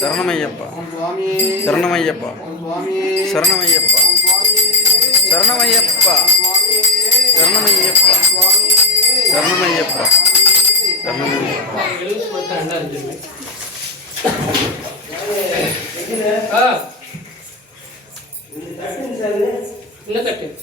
சரணமையப்பா. சரணமையப்பா. சரணமையப்பா. சரணமையப்பா. சரணமையப்பா. சரணமையப்பா. சரணமையப்பா. இல்லை கட்டு